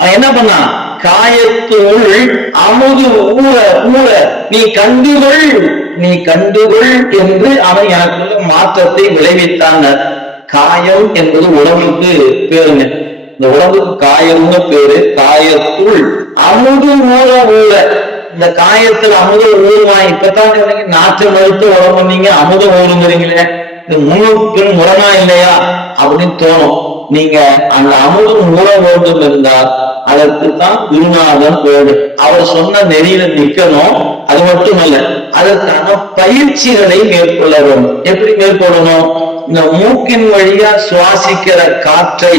என்ன பண்ணான்? காயத்துள் அமுது ஊற ஊற நீ கண்டுகொள் நீ கண்டுகொள் என்று அவன் எனக்குள்ள மாற்றத்தை விளைவித்தான். காயம் என்பது உடம்புக்கு பேருங்க. இந்த உடம்புக்கு காயம்னு பேரு. காயத்துள் அமுது ஊற ஊற. இந்த காயத்துல அமுதம் ஊறுமா? இப்பதான் சொன்னீங்க நாற்று மறுத்து உடம்பு நீங்க அமுதம் ஊறுங்கிறீங்களே. இது முழுக்கு முரணா இல்லையா? அப்படின்னு தோணும். நீங்க அந்த அமுதம் ஊற வேண்டும் என்றால் அதற்கு தான் குருநாதன் வேணும் அவர் சொன்ன நெறியில நிக்கணும் அது மட்டுமல்ல அதற்கான பயிற்சிகளை மேற்கொள்ள வேண்டும் எப்படி மேற்கொள்ளணும்? இந்த மூக்கின் வழியா சுவாசிக்கிற காற்றை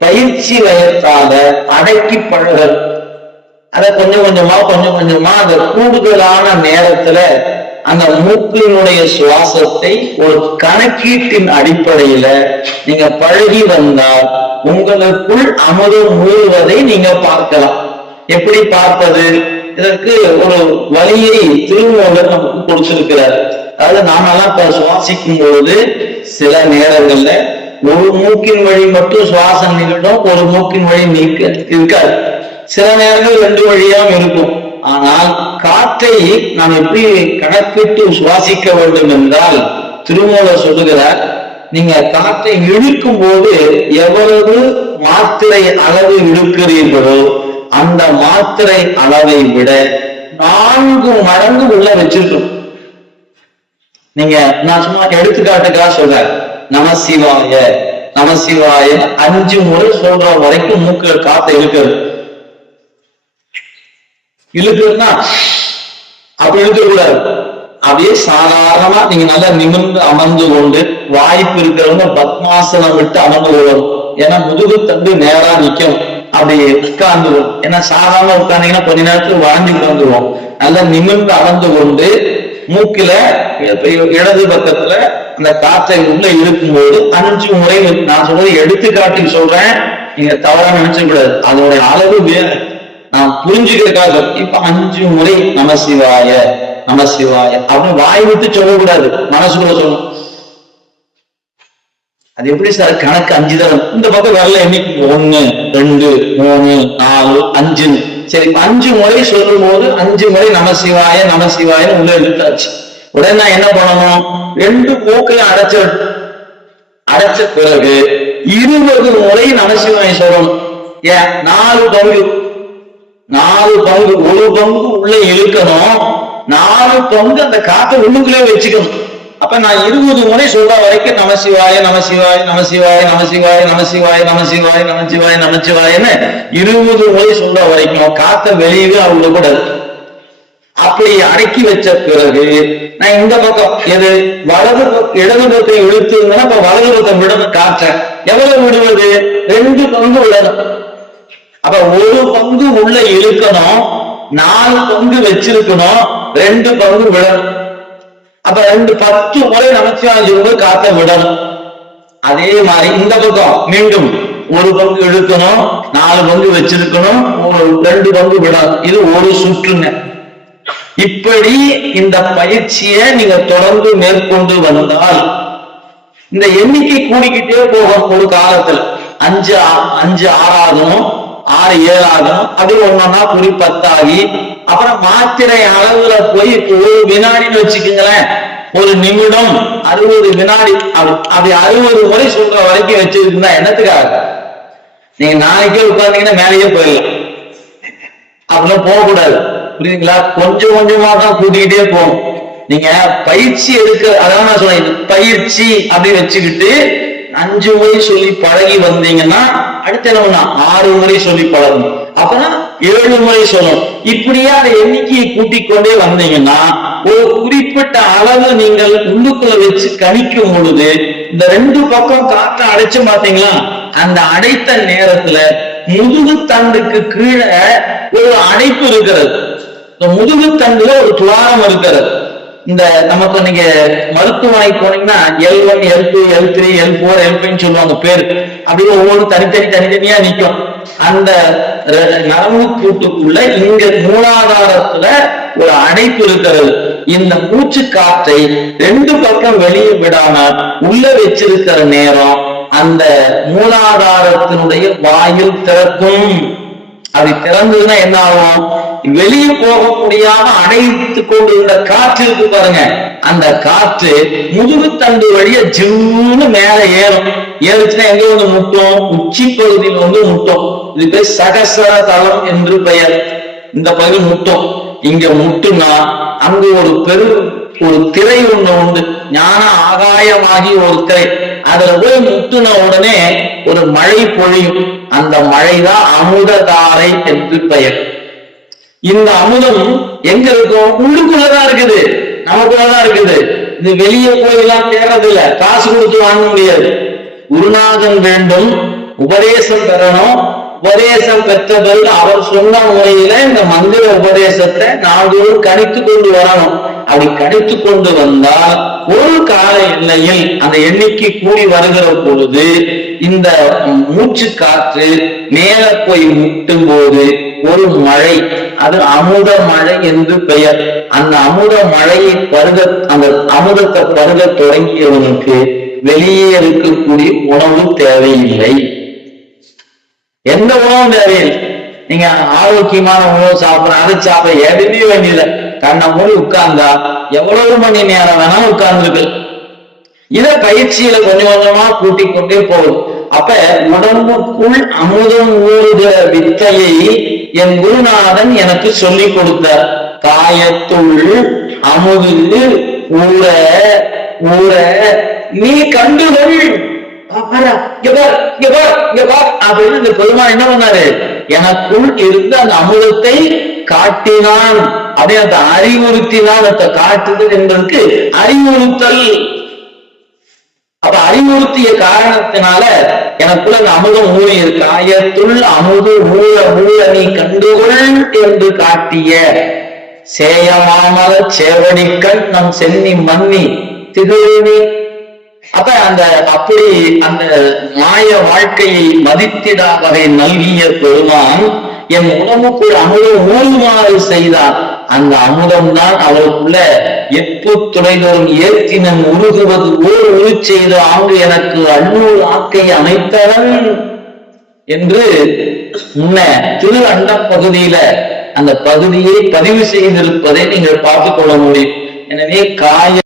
பயிற்சி வயத்தால அடக்கி பழகல். அதை கொஞ்சம் கொஞ்சமா கொஞ்சம் கொஞ்சமா அந்த கூடுதலான நேரத்துல அந்த மூக்கினுடைய சுவாசத்தை ஒரு கணக்கீட்டின் அடிப்படையில நீங்க பழகி வந்தால் உங்களுக்குள் அமுதம் மூழ்வதை நீங்க பார்க்கலாம். எப்படி பார்ப்பது இதற்கு ஒரு வழியை திருமூலர் நமக்கு கொடுத்திருக்கிறார். அதாவது நாமெல்லாம் இப்ப சுவாசிக்கும் பொழுது சில நேரங்கள்ல ஒரு மூக்கின் வழி மட்டும் சுவாசம் நிகழும் ஒரு மூக்கின் வழி நீக்க இருக்காது. சில நேரங்கள் ரெண்டு வழியாம் இருக்கும். ஆனால் காற்றை நாம் எப்படி கணக்கிட்டு சுவாசிக்க வேண்டும் என்றால் திருமூலர் சொல்லுகிறார் நீங்க காற்றை இழுக்கும் போது எவ்வளவு மாத்திரை அளவு இழுக்கிறீர்களோ அந்த மாத்திரை அளவை விட நான்கு மடங்கு உள்ள வச்சிருக்கணும். நீங்க நான் சும்மா எடுத்துக்காட்டுக்காக சொல்றேன். நமசிவாய நமசிவாய அஞ்சு முறை சொல்ற வரைக்கும் மூக்கு காத்த இழுக்கிறது இழுக்குதுன்னா அப்படி இழுக்க கூடாது அப்படியே சாதாரணமா நீங்க நல்லா நிமிர்ந்து அமர்ந்து கொண்டு வாய்ப்பு இருக்கிறவங்க பத்மாசனம் விட்டு அமர்ந்து கொள்ளணும். ஏன்னா முதுகு தண்டு நேரா நிக்கும். அப்படி உட்கார்ந்து ஏன்னா சாதாரண உட்கார்ந்தீங்கன்னா கொஞ்ச நேரத்துக்கு வாழ்ந்துட்டு வந்துருவோம் நல்லா நிமிர்ந்து அமர்ந்து கொண்டு மூக்கில இடது பக்கத்துல அந்த காற்றை உள்ள இழுக்கும்போது அஞ்சு முறை நான் சொல்றது எடுத்துக்காட்டி சொல்றேன். நீங்க தவறா நினைச்ச கூடாது. அதோட அளவு நாம் புரிஞ்சுக்கிறதுக்காக இப்ப அஞ்சு முறை நமசிவாய நமசிவாய அப்படின்னு வாய் விட்டு சொல்லக்கூடாது. மனசுக்குள்ள சொல்லணும். அது எப்படி சார்? கணக்கு அஞ்சு தான். இந்த பக்கம் வரல எண்ணிக்கை ஒண்ணு ரெண்டு மூணு நாலு அஞ்சுன்னு. சரி இப்ப அஞ்சு முறை சொல்லும் போது அஞ்சு முறை நமசிவாய சிவாயன்னு உள்ள எழுத்தாச்சு உடனே நான் என்ன பண்ணணும்? ரெண்டு மூக்கையும் அடைச்ச அடைச்ச பிறகு இருபது முறை நமசிவாயம் சொல்லணும். ஏன்? நாலு பங்கு நாலு பங்கு ஒரு பங்கு உள்ள இழுக்கணும். நாலு பங்கு அந்த காத்தை உள்ளுக்குள்ளே வச்சுக்கணும். அப்ப நான் இருபது முறை சொல்ற வரைக்கும் நமசிவாய நமசிவாய நமசிவாய நமசிவாய நமசிவாய நமசிவாய நமசிவாய நமசிவாயன்னு இருபது முறை சொல்ற வரைக்கும் காத்த வெளியவே அவங்க கூடாது அப்படி அடக்கி வச்ச பிறகு நான் இந்த பக்கம் எது? வலது இடது பக்கம் இழுத்துங்கன்னா இப்ப வலது பக்கம் விட காற்ற. எவ்வளவு விடுவது? ரெண்டு பங்கு விடணும் அப்ப ஒரு பங்கு உள்ள இழுக்கணும் நாலு பங்கு வச்சிருக்கணும் ரெண்டு பங்கு விடணும். அப்ப ரெண்டு பத்து முறை நமச்சிவாயம் சொல்லும்போது காத்த விடணும். அதே மாதிரி இந்த பக்கம் மீண்டும் ஒரு பங்கு இழுக்கணும் நாலு பங்கு வச்சிருக்கணும் ஒரு ரெண்டு பங்கு விடணும். இது ஒரு சுற்றுங்க. இப்படி இந்த பயிற்சியை நீங்க தொடர்ந்து மேற்கொண்டு வந்தால் இந்த எண்ணிக்கை கூடிக்கிட்டே போகும் ஒரு காலத்துல. அஞ்சு ஆ- அஞ்சு ஆறாகும். ஆறு ஏழாகும் அப்படி ஒன்னொன்னா குறி பத்தாகி அப்புறம் மாத்திரை அளவுல போய் ஒரு வினாடின்னு வச்சுக்கோங்களேன். ஒரு நிமிடம் அறுபது வினாடி அப்படி அறுபது முறை சொல்ற வரைக்கும் வச்சிருந்தா என்னத்துக்காக? நீங்க நாளைக்கே உட்கார்ந்தீங்கன்னா மேலேயே போயிடலாம். அப்படிலாம் போகக்கூடாது. புரியுதுங்களா? கொஞ்சம் கொஞ்சமா தான் கூட்டிக்கிட்டே போகும் நீங்க பயிற்சி எடுக்க அதான் நான் சொன்னேன் பயிற்சி அப்படி வச்சுக்கிட்டு அஞ்சு முறை சொல்லி பழகி வந்தீங்கன்னா அடுத்து என்ன பண்ணலாம்? ஆறு முறை சொல்லி பழகணும். அப்புறம் ஏழு முறை சொல்லணும். இப்படியே அந்த எண்ணிக்கையை கூட்டிக் கொண்டே வந்தீங்கன்னா ஒரு குறிப்பிட்ட அளவு நீங்கள் உள்ளுக்குள்ள வச்சு கணிக்கும் பொழுது இந்த ரெண்டு பக்கம் காற்ற அடைச்சு பாத்தீங்களா அந்த அடைத்த நேரத்துல முதுகு தண்டுக்கு கீழே ஒரு அடைப்பு இருக்கிறது. இந்த முதுகு தண்டுல ஒரு துவாரம் இருக்கிறது. இந்த நமக்கு நீங்க மருத்துவமனை போனீங்கன்னா L one L two L three L four L five சொல்லுவாங்க பேர். அப்படியே ஒவ்வொரு தனித்தனி தனித்தனியா நிக்கும். அந்த நரம்பு கூட்டுக்குள்ள இங்க மூலாதாரத்துல ஒரு அடைப்பு இருக்கிறது. இந்த மூச்சு காற்றை ரெண்டு பக்கம் வெளியே விடாம உள்ள வச்சிருக்கிற நேரம் அந்த மூலாதாரத்தினுடைய வாயில் திறக்கும். அது திறந்ததுன்னா என்ன ஆகும்? வெளியே போக முடியாம அடைத்து கொண்டிருந்த காற்று இருக்கு பாருங்க. அந்த காற்று முதுகு தண்டு வழிய ஜின்னு மேல ஏறும். ஏறுச்சுன்னா எங்க வந்து முட்டும்? உச்சி பகுதியில் வந்து முட்டும். இது பேர் சகசர தளம் என்று பெயர். இந்த பகுதி முட்டும். இங்க முட்டுனா அங்கு ஒரு பெரு ஒரு திரை ஒண்ணு உண்டு. ஞான ஆகாயமாகி ஒரு திரை. அதுல போய் முட்டுன உடனே ஒரு மழை பொழியும். அந்த மழைதான் அமுததாரை என்று பெயர். இந்த அமுதம் எங்க இருக்கும் உள்ளுக்குள்ளதான் இருக்குது. நமக்குள்ளதான் இருக்குது. இது வெளியே போயெல்லாம் தேடுறது இல்ல காசு கொடுத்து வாங்க முடியாது. குருநாதன் வேண்டும். உபதேசம் பெறணும். உபதேசம் பெற்றதில் அவர் சொன்ன முறையில இந்த மந்திர உபதேசத்தை நாள்தோறும் கணித்து கொண்டு வரணும். அப்படி கணித்து கொண்டு வந்தால் ஒரு கால எல்லையில் அந்த எண்ணிக்கை கூடி வருகிற பொழுது இந்த மூச்சு காற்று மேல போய் முட்டும் போது ஒரு மழை அது அமுத மழை என்று பெயர். அந்த அமுத மழையை பருக அந்த அமுதத்தை பருக தொடங்கியவனுக்கு வெளியே இருக்கக்கூடிய உணவு தேவையில்லை. எந்த உணவும் தேவையில்லை. நீங்க ஆரோக்கியமான உணவு சாப்பிட அதை சாப்பிட எதுவுமே வேண்டியதில்லை. கண்ணை மூடி உட்கார்ந்தா எவ்வளவு மணி நேரம் வேணா உட்கார்ந்துருக்கு இத பயிற்சியில கொஞ்சம் கொஞ்சமா கூட்டிக் கொண்டே போகும் அப்ப உடம்புக்குள் அமுதம் ஊறுகிற வித்தையை என் குருநாதன் எனக்கு சொல்லி கொடுத்தார். காயத்துள் அமுது ஊற ஊற நீ கண்டுகொள். அப்படின்னு இந்த பெருமாள் என்ன பண்ணாரு? எனக்குள் இருந்த அந்த அமுதத்தை காட்டினான். அப்படியே அந்த அறிவுறுத்தினான். அதை காட்டுதல் என்பதற்கு அறிவுறுத்தல். அப்ப அறிவுறுத்திய காரணத்தினால எனக்குள்ள அந்த அமுதம் இருக்கு. காயத்துள் அமுது ஊழ ஊழ நீ கண்டுகொள் என்று காட்டிய சேயமாமல சேவடிக்கண் நம் சென்னி மன்னி திகழ்வி. அப்ப அந்த அப்படி அந்த மாய வாழ்க்கையை மதித்திடா வகை நல்கிய பெருமான் என் உடம்புக்குள் அமுதம் ஊறுமாறு செய்தார். அந்த அமுதம் தான் அவருக்குள்ள எப்பு துறைதோன் ஏற்றினன் உருகுவது ஓர் உரு செய்த ஆங்கு எனக்கு அன்னூர் ஆக்கை அமைத்தவன் என்று முன்ன திரு அண்ட பகுதியில அந்த பகுதியை பதிவு செய்திருப்பதை நீங்கள் பார்த்துக் கொள்ள முடியும். எனவே காய